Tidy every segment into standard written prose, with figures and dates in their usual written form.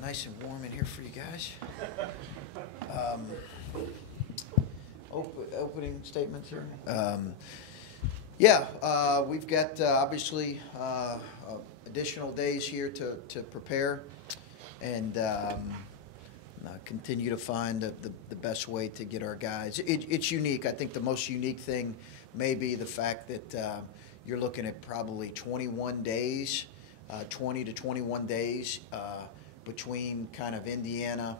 Nice and warm in here for you guys. Opening statements here. We've got obviously additional days here to prepare and continue to find the best way to get our guys. It's unique. I think the most unique thing may be the fact that you're looking at probably 21 days, 20 to 21 days between kind of Indiana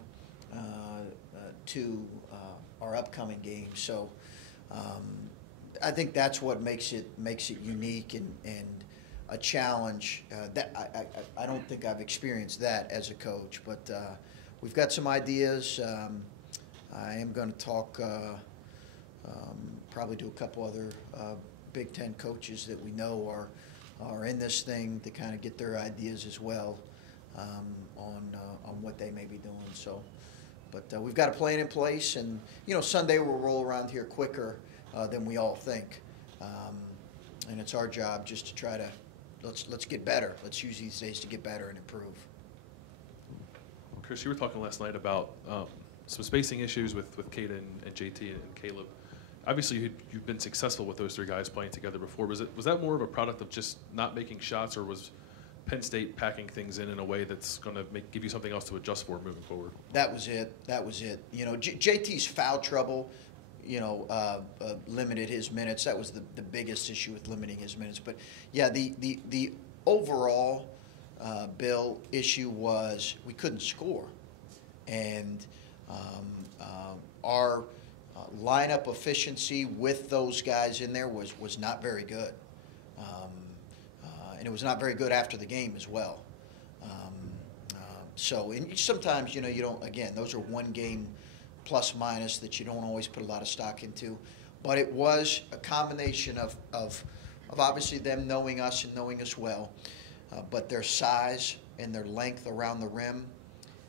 to our upcoming game. So I think that's what makes it unique and a challenge. That I don't think I've experienced that as a coach, but we've got some ideas. I am going to talk, probably to a couple other Big Ten coaches that we know are in this thing to kind of get their ideas as well on what they may be doing. So, but we've got a plan in place, and Sunday will roll around here quicker than we all think, and it's our job just to try to let's get better. Let's use these days to get better and improve. Chris, you were talking last night about some spacing issues with Caden and JT and Caleb. Obviously, you've been successful with those three guys playing together before. Was that more of a product of just not making shots, or was Penn State packing things in a way that's going to give you something else to adjust for moving forward? That was it. JT's foul trouble, limited his minutes. That was the biggest issue with limiting his minutes. But yeah, the overall Bill issue was we couldn't score, and our lineup efficiency with those guys in there was not very good, and it was not very good after the game as well. And sometimes you don't. Again, those are one game plus minus that you don't always put a lot of stock into, but it was a combination of obviously them knowing us and knowing us well, but their size and their length around the rim,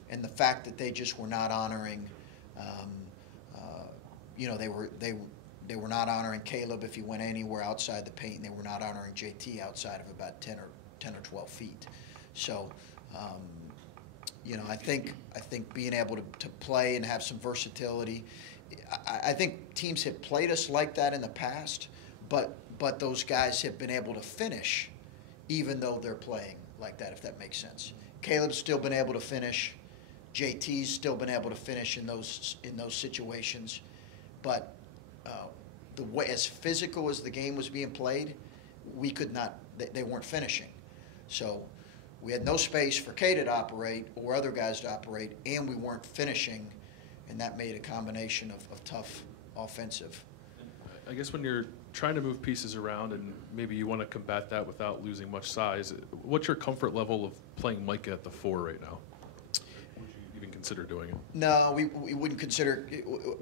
and the fact that they just were not honoring. They were not honoring Caleb if he went anywhere outside the paint, and they were not honoring JT outside of about 10 or 12 feet. So, I think being able to play and have some versatility. I think teams have played us like that in the past, but those guys have been able to finish, even though they're playing like that. If that makes sense. Caleb's still been able to finish. JT's still been able to finish in those situations. But the way, as physical as the game was being played, we could not. They weren't finishing, so we had no space for Kata to operate or other guys to operate, and we weren't finishing, and that made a combination of tough offensive. I guess when you're trying to move pieces around and maybe you want to combat that without losing much size, what's your comfort level of playing Micah at the 4 right now? Consider doing it? No, we wouldn't consider.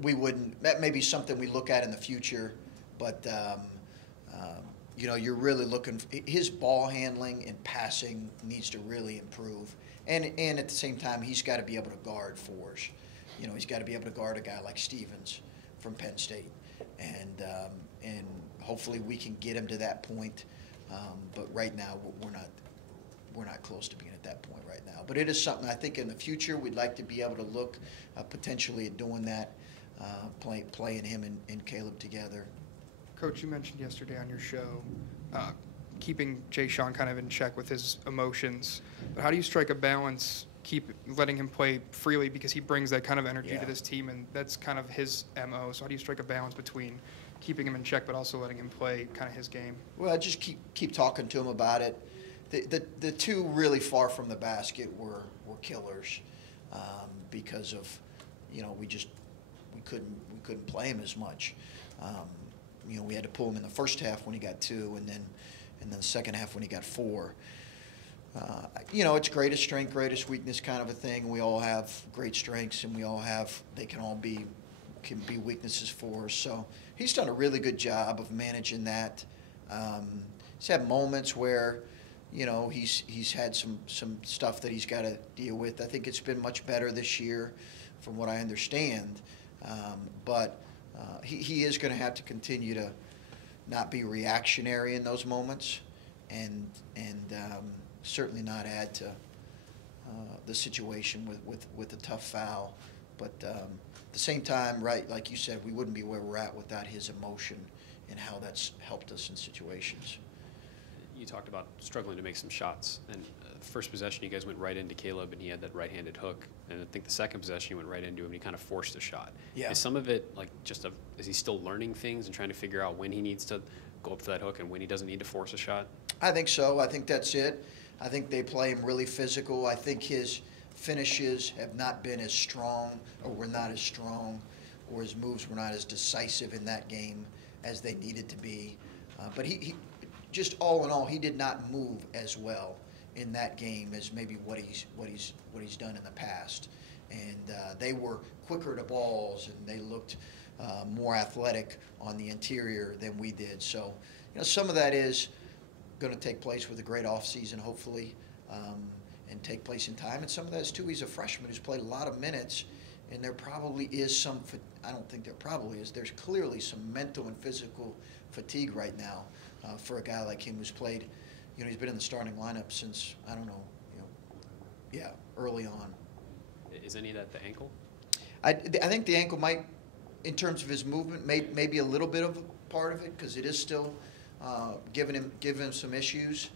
We wouldn't. That may be something we look at in the future, but you're really looking. His ball handling and passing needs to really improve, and at the same time, he's got to be able to guard fours. He's got to be able to guard a guy like Stevens from Penn State, and hopefully we can get him to that point. But right now, we're not close to being at that point right now. But it is something I think in the future we'd like to be able to look potentially at doing that, playing him and Caleb together. Coach, you mentioned yesterday on your show keeping Jay Sean kind of in check with his emotions. But how do you strike a balance, keep letting him play freely, because he brings that kind of energy to this team, and that's kind of his MO. So how do you strike a balance between keeping him in check but also letting him play kind of his game? Well, I just keep talking to him about it. The two really far from the basket were killers because of we couldn't play him as much. We had to pull him in the first half when he got 2, and then the second half when he got 4. It's greatest strength, greatest weakness kind of a thing. We all have great strengths, and they can all be weaknesses for us. So he's done a really good job of managing that. He's had moments where he's had some stuff that he's got to deal with. I think it's been much better this year, from what I understand. But he is going to have to continue to not be reactionary in those moments, and certainly not add to the situation with a tough foul. But at the same time, right, like you said, we wouldn't be where we're at without his emotion and how that's helped us in situations. You talked about struggling to make some shots, and first possession you guys went right into Caleb, and he had that right-handed hook, and I think the second possession you went right into him and he kind of forced a shot. Yeah. Is some of it like is he still learning things and trying to figure out when he needs to go up for that hook and when he doesn't need to force a shot? I think so. I think that's it. I think they play him really physical. I think his finishes have not been as strong, or were not as strong, or his moves were not as decisive in that game as they needed to be. But he just all in all, he did not move as well in that game as maybe what he's done in the past. And they were quicker to balls, and they looked more athletic on the interior than we did. So, some of that is going to take place with a great offseason, hopefully, and take place in time. And some of that is, too, he's a freshman who's played a lot of minutes, and there probably is some – I don't think there probably is. There's clearly some mental and physical fatigue right now for a guy like him who's played – he's been in the starting lineup since, I don't know, early on. Is any of that the ankle? I think the ankle might, in terms of his movement, maybe a little bit of a part of it, because it is still giving him some issues.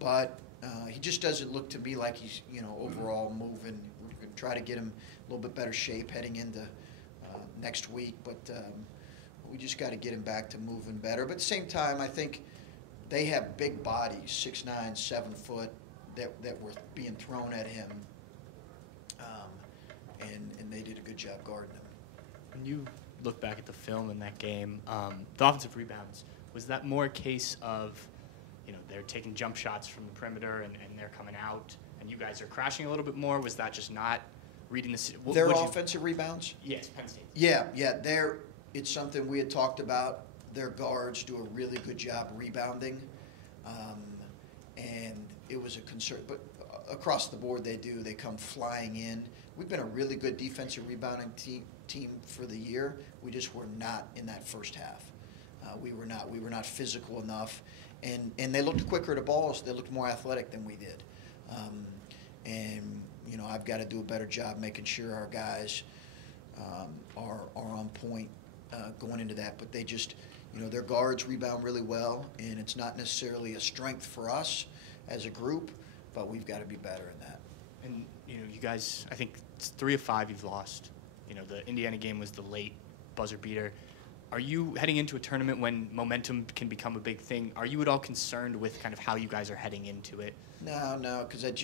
But he just doesn't look to me like he's, overall moving. We're going to try to get him a little bit better shape heading into next week. But we just got to get him back to moving better. But at the same time, I think they have big bodies, 6'9", 7 foot, that were being thrown at him. And they did a good job guarding him. When you look back at the film in that game, the offensive rebounds, was that more a case of, they're taking jump shots from the perimeter and they're coming out, and you guys are crashing a little bit more? Was that just not reading the – Their offensive rebounds? Yes, Penn State. Yeah. It's something we had talked about. Their guards do a really good job rebounding, and it was a concern. But across the board, they do. They come flying in. We've been a really good defensive rebounding team for the year. We just were not in that first half. We were not physical enough, and they looked quicker to balls. They looked more athletic than we did. And I've got to do a better job making sure our guys are on point going into that. But they just, their guards rebound really well, and it's not necessarily a strength for us as a group, but we've got to be better in that. And, you guys, I think it's 3 of 5 you've lost. The Indiana game was the late buzzer beater. Are you heading into a tournament when momentum can become a big thing? Are you at all concerned with kind of how you guys are heading into it? No, because a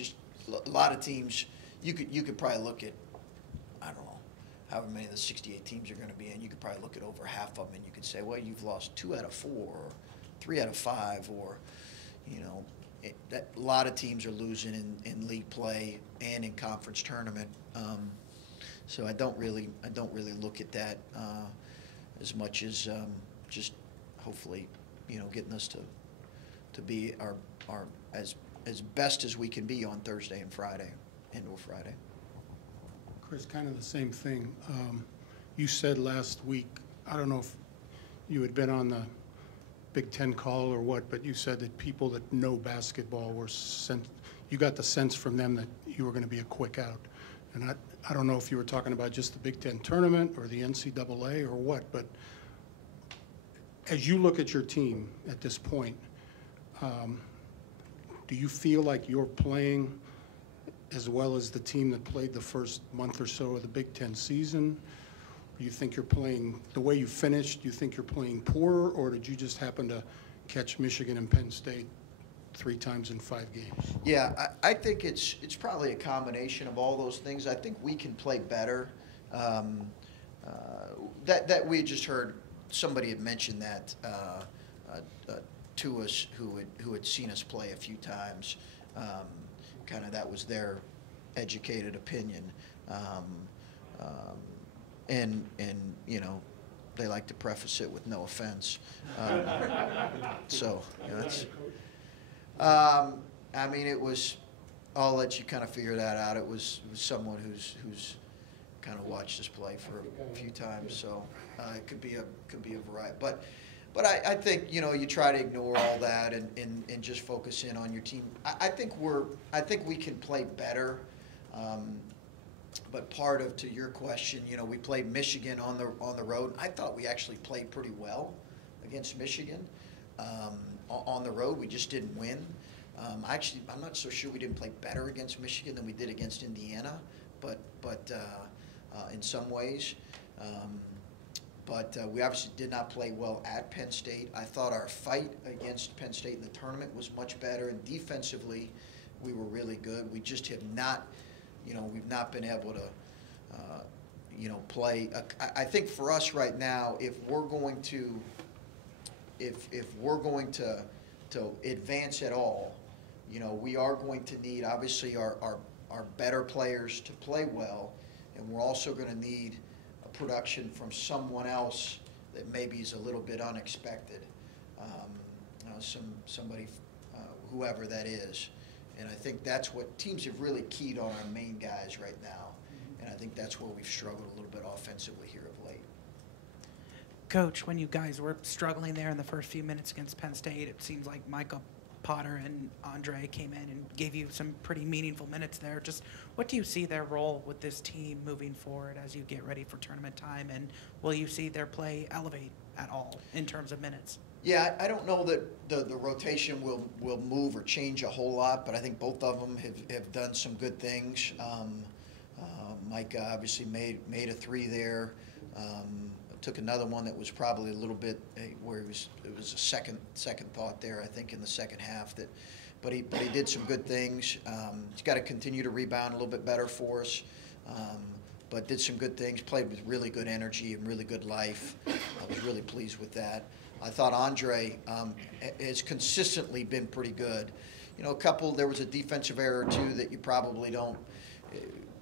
lot of teams, you could probably look at, I don't know, however many of the 68 teams are going to be in, you could probably look at over half of them and you could say, well, you've lost 2 out of 4 or 3 out of 5, or, a lot of teams are losing in league play and in conference tournament. So I don't really look at that as much as just hopefully, getting us to be our as best as we can be on Thursday and Friday, and/or Friday. Chris, kind of the same thing. You said last week, I don't know if you had been on the Big Ten call or what, but you said that people that know basketball were sent. You got the sense from them that you were going to be a quick out. And I don't know if you were talking about just the Big Ten tournament or the NCAA or what, but as you look at your team at this point, do you feel like you're playing as well as the team that played the first month or so of the Big Ten season? Do you think you're playing the way you finished? Do you think you're playing poorer, or did you just happen to catch Michigan and Penn State 3 times in 5 games? Yeah, I think it's probably a combination of all those things. I think we can play better. That we had just heard somebody had mentioned that to us who had seen us play a few times. Kind of that was their educated opinion. And they like to preface it with no offense. So that's. I mean, it was. I'll let you kind of figure that out. It was someone who's kind of watched us play for a few times, so it could be a variety. But But I think, you know, you try to ignore all that and just focus in on your team. I think we can play better. But part of, to your question, you know, we played Michigan on the road. I thought we actually played pretty well against Michigan on the road. We just didn't win. I'm not so sure we didn't play better against Michigan than we did against Indiana, but in some ways. But we obviously did not play well at Penn State. I thought our fight against Penn State in the tournament was much better, and defensively, we were really good. We just have not, you know, we've not been able to, you know, play. I think for us right now, if we're going to advance at all, you know, we are going to need obviously our better players to play well, and we're also going to need a production from someone else that maybe is a little bit unexpected, somebody, whoever that is. And I think that's what teams have really keyed on our main guys right now. And I think that's where we've struggled a little bit offensively here of late. Coach, when you guys were struggling there in the first few minutes against Penn State, it seems like Michael Potter and Andre came in and gave you some pretty meaningful minutes there. Just what do you see their role with this team moving forward as you get ready for tournament time? And will you see their play elevate at all in terms of minutes? Yeah, I don't know that the rotation will move or change a whole lot, but I think both of them have done some good things. Mike obviously made a three there. Took another one that was probably a little bit where it was a second thought there, I think, in the second half. But he did some good things. He's got to continue to rebound a little bit better for us. But did some good things, played with really good energy and really good life. I was really pleased with that. I thought Andre has consistently been pretty good. You know, there was a defensive error or two that you probably don't,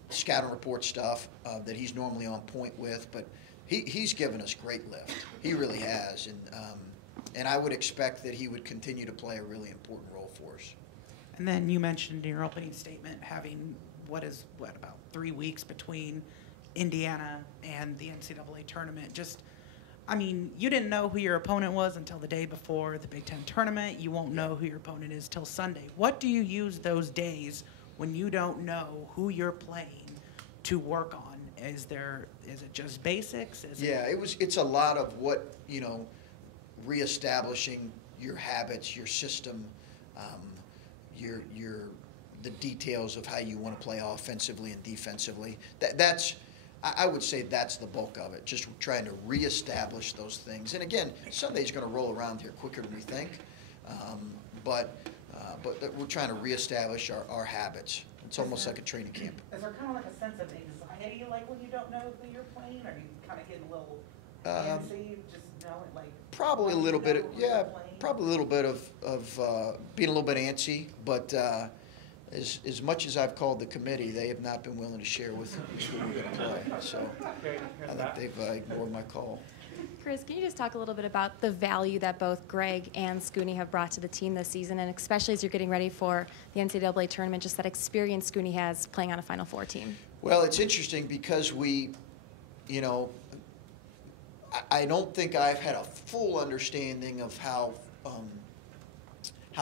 scouting report stuff that he's normally on point with, but he's given us great lift. He really has, and I would expect that he would continue to play a really important role for us. And then you mentioned in your opening statement having about 3 weeks between Indiana and the NCAA tournament. Just, I mean, you didn't know who your opponent was until the day before the Big Ten tournament. You won't know who your opponent is till Sunday. What do you use those days when you don't know who you're playing to work on? Is it just basics? It's a lot of what, you know, reestablishing your habits, your system, the details of how you want to play offensively and defensively. I would say that's the bulk of it, just trying to reestablish those things. And again, Sunday's going to roll around here quicker than we think, but we're trying to reestablish our habits. It's almost like a training camp. Is there kind of like a sense of anxiety, like when you don't know who you're playing? Are you kind of getting a little antsy, just knowing, like? Probably a little bit. Probably a little bit of being a little bit antsy, but. As much as I've called the committee, they have not been willing to share with us who we're going to play. So I think they've ignored my call. Chris, can you just talk a little bit about the value that both Greg and Scooney have brought to the team this season, and especially as you're getting ready for the NCAA tournament, just that experience Scooney has playing on a Final Four team? Well, it's interesting because I don't think I've had a full understanding of how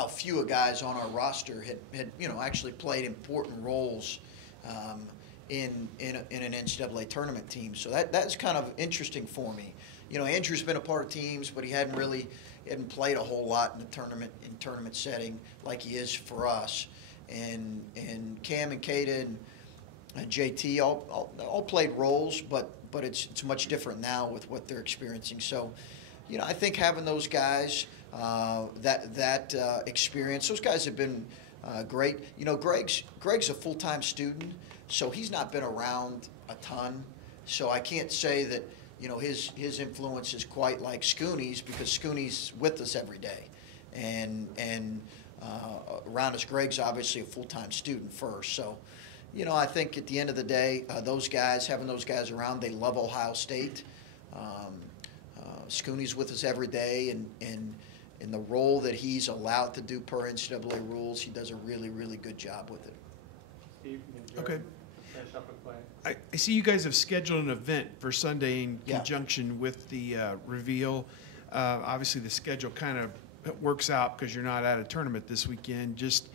few guys on our roster had actually played important roles in an NCAA tournament team. So that's kind of interesting for me. You know, Andrew's been a part of teams, but he hadn't played a whole lot in the tournament setting like he is for us. And Cam and Kata and JT all played roles, but it's much different now with what they're experiencing. So, you know, I think having those guys. That experience. Those guys have been great. You know, Greg's a full-time student, so he's not been around a ton. So I can't say that, you know, his influence is quite like Scooney's, because Scooney's with us every day, and around us, Greg's obviously a full-time student first. So, you know, I think at the end of the day, having those guys around, they love Ohio State. Scooney's with us every day, and in the role that he's allowed to do per NCAA rules, he does a really, really good job with it. Steve, okay. Finish up and play. I see you guys have scheduled an event for Sunday in conjunction with the reveal. Obviously, the schedule kind of works out because you're not at a tournament this weekend. Just,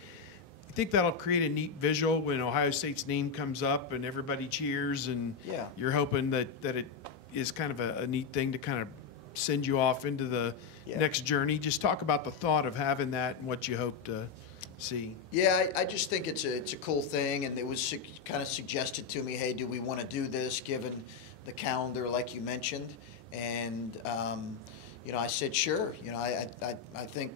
you think that'll create a neat visual when Ohio State's name comes up and everybody cheers, and Yeah. you're hoping that it is kind of a neat thing to kind of send you off into the next journey. Just talk about the thought of having that and what you hope to see. Yeah, I just think it's a cool thing, and it was kind of suggested to me, hey, do we want to do this given the calendar like you mentioned? And you know, I said sure. You know, I think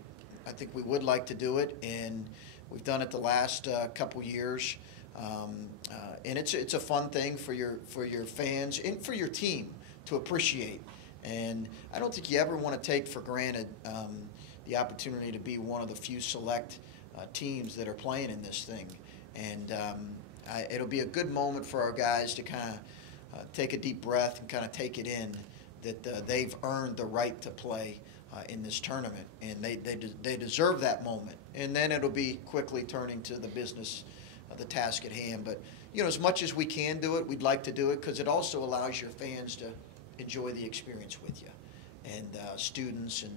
we would like to do it, and we've done it the last couple years, and it's a fun thing for your fans and for your team to appreciate. And I don't think you ever want to take for granted the opportunity to be one of the few select teams that are playing in this thing. And it'll be a good moment for our guys to kind of take a deep breath and kind of take it in that they've earned the right to play in this tournament, and they deserve that moment. And then it'll be quickly turning to the business, the task at hand. But you know, as much as we can do it, we'd like to do it because it also allows your fans to enjoy the experience with you, and students and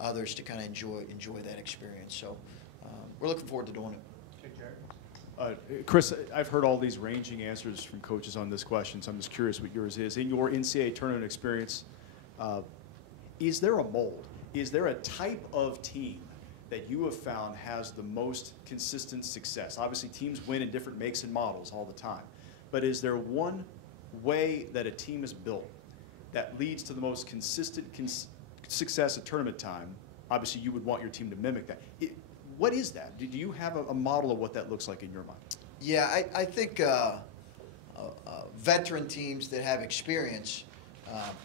others to kind of enjoy that experience. So we're looking forward to doing it. Chris, I've heard all these ranging answers from coaches on this question, so I'm just curious what yours is. In your NCAA tournament experience, is there a mold? Is there a type of team that you have found has the most consistent success? Obviously, teams win in different makes and models all the time, but is there one way that a team is built that leads to the most consistent success at tournament time? Obviously, you would want your team to mimic that. What is that? Do you have a model of what that looks like in your mind? Yeah, I think veteran teams that have experience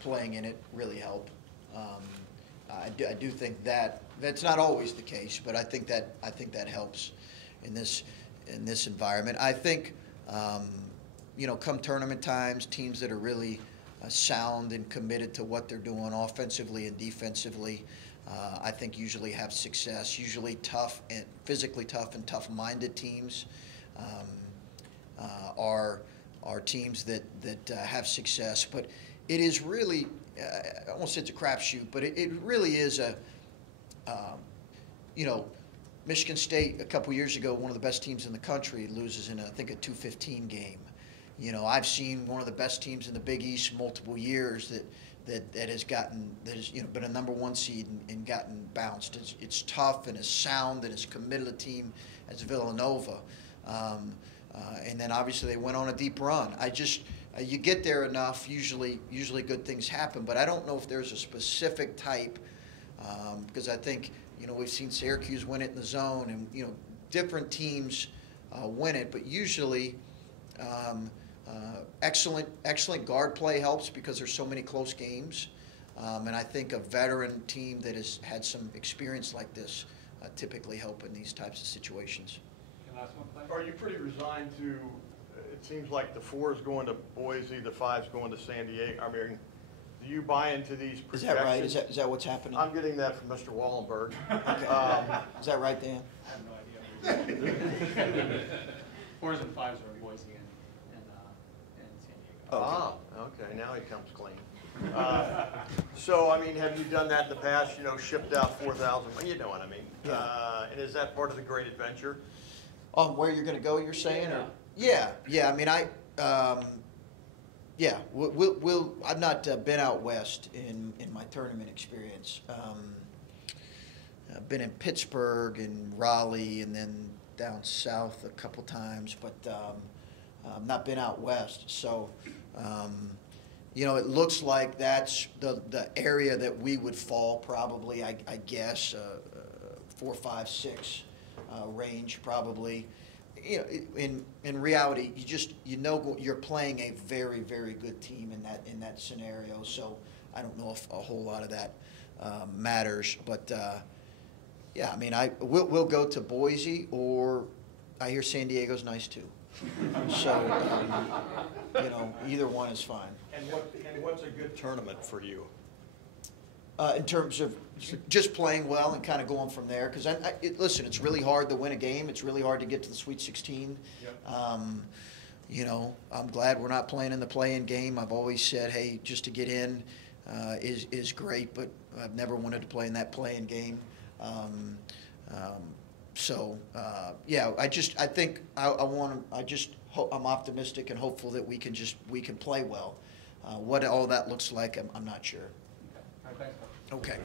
playing in it really help. I do think that's not always the case, but I think that helps in this environment. I think you know, come tournament times, teams that are really sound and committed to what they're doing offensively and defensively, I think usually have success. Usually tough and physically tough and tough-minded teams are teams that have success. But it is really, I almost say it's a crapshoot, but it really is you know, Michigan State a couple years ago, one of the best teams in the country, loses in I think a 2:15 game. You know, I've seen one of the best teams in the Big East multiple years that has you know, been a #1 seed and gotten bounced. It's tough and as sound and as committed a team as Villanova, and then obviously they went on a deep run. You get there enough, usually good things happen. But I don't know if there's a specific type, because I think, you know, we've seen Syracuse win it in the zone, and you know, different teams win it, but usually. Excellent guard play helps because there's so many close games, and I think a veteran team that has had some experience like this typically help in these types of situations. Are you pretty resigned to? It seems like the 4 is going to Boise, the 5 is going to San Diego. I mean, do you buy into these projections? Is that right? Is that what's happening? I'm getting that from Mr. Wallenberg. Okay. Is that right, Dan? I have no idea. 4s and 5s are in Boise and San Diego. Ah, okay, now he comes clean. So, I mean, have you done that in the past, you know, shipped out 4,000, you know what I mean? Yeah. And is that part of the great adventure? Where you're going to go, you're saying? Yeah. Or? Yeah. I mean, I've not been out west in my tournament experience. I've been in Pittsburgh and Raleigh and then down south a couple times, but I've not been out west. So, you know, it looks like that's the area that we would fall probably, I guess, 4, 5, 6 range probably. You know, in reality, you know you're playing a very, very good team in that scenario. So I don't know if a whole lot of that matters, but yeah, I mean, we'll go to Boise, or I hear San Diego's nice too. So you know, either one is fine. And what's a good tournament for you? In terms of just playing well and kind of going from there, because listen, it's really hard to win a game. It's really hard to get to the Sweet 16. Yep. You know, I'm glad we're not playing in the play-in game. I've always said, hey, just to get in, is great, but I've never wanted to play in that playing game. I'm optimistic and hopeful that we can play well. What all that looks like, I'm not sure. All right, thanks, Coach. Okay.